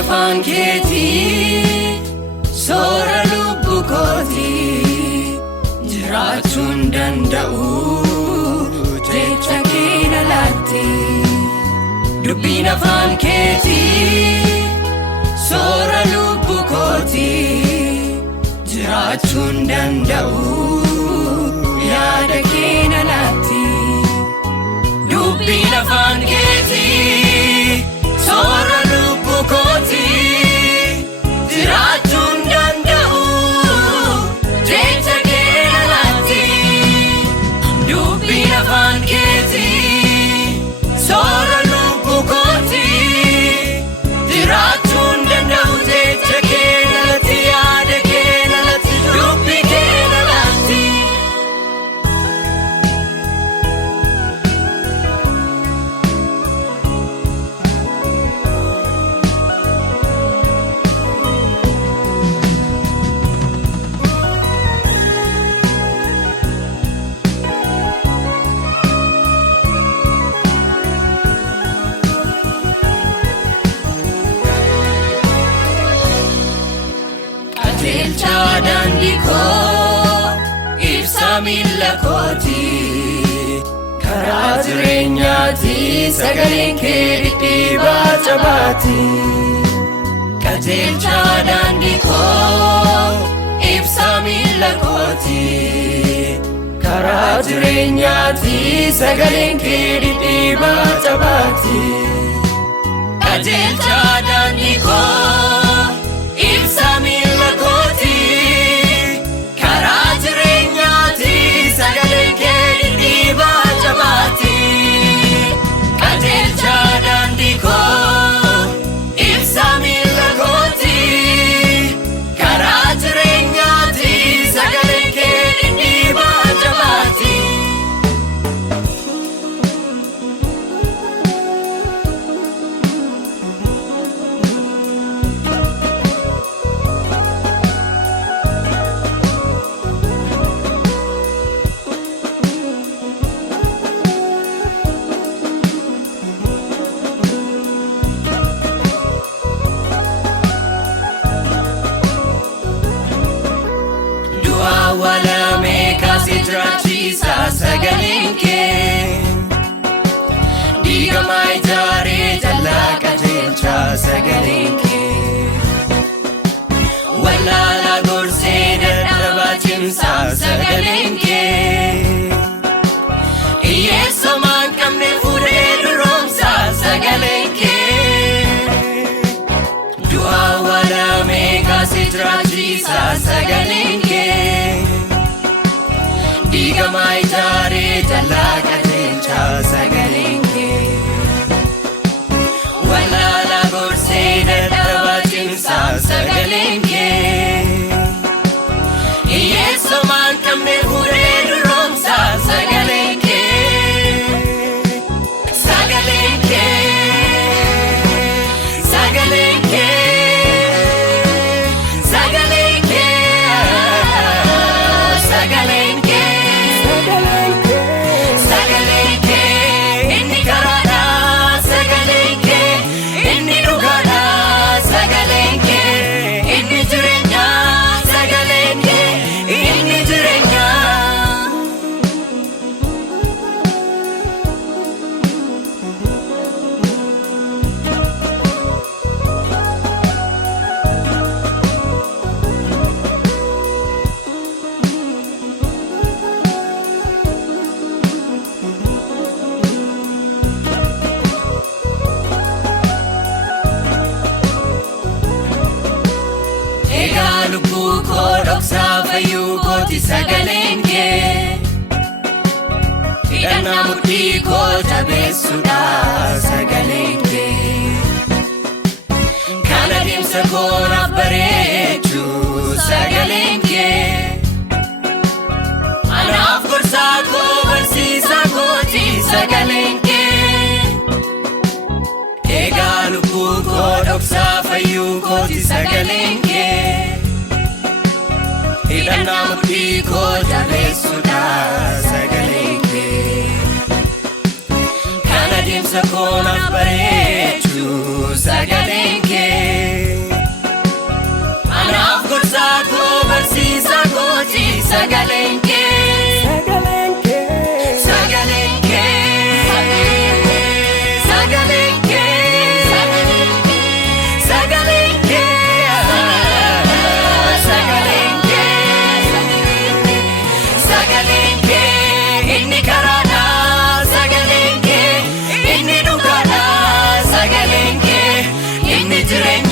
afaan keetii soora lubbu kootii jiraachuun danda'u jecha kee na laatti. Dubbiin afaan keetii soora lubbu kootii jiraachuun danda'u yaada kee na laatti. Dubbiin afaan keetii soora lubbu kootii jiraachuun danda'u jecha kee na laatti. Dubbiin afaan keetii soora lubbu kootii jiraachuun danda'u jecha kee na laatti. Yaada kee na laatti. Dubbii kee na laatti. Qajeelcha daandii koo ibsa miilla kootii karaa jireenyaati sagaleen kee dhidhiibaa cabaati. Qajeelcha daandii koo ibsa miilla kootii karaa jireenyaati sagaleen kee dhidhiibaa cabaati. Qajeelcha daandii koo ibsa miilla kootii karaa jireenyaati sagaleen kee dhidhiibaa cabaati. Qajeelcha daandii koo ibsa miilla kootii karaa jireenyaati sagaleen kee dhidhiibaa cabaati. Walame kaasee jiraachisa sagaleen kee dhiigama ijaaree jallaa qajeelcha sagaleen kee wallaalaa gorsee dadhabaa cimsa sagaleen kee hiyyeessumaan qabne fuudhee duroomsa sagaleen kee du'a walame kaasee jiraachisa sagaleen kee dhiigama ijaaree jallaa qajeelcha sagaleen kee wallaalaa gorsee dadhabaa cimsa sagaleen kee hiyyeessumaan qabne fuudhee duroomsa sagaleen kee. Sagaleen kee sagaleen kee sagaleen kee sagaleen kee sagaleen kee inni karaadha sagaleen kee inni dhugaadha sagaleen kee inni jireenya sagaleen kee inni jireenya. Egaa lubbuu koo dhoksaa fayyuu kooti sagaleen kee hidhannaa mudhii koo jabeessuudha sagaleen kee kan adeemsa koo naaf bareechu sagaleen kee anaaf gorsaa koo barsiisaa kooti sagaleen kee. Egaa lubbuu koo dhoksaa fayyuu kooti sagaleen kee hidhannaa mudhii koo jabeessuudha sagaleen kee kan adeemsa koo naaf bareechu sagaleen kee fayyisaa kooti sagaleen kee sagaleen kee sagaleen kee sagaleen kee sagaleen kee sagaleen kee sagaleen kee inni karaadha sagaleen kee inni dhugaadha sagaleen kee inni jireenya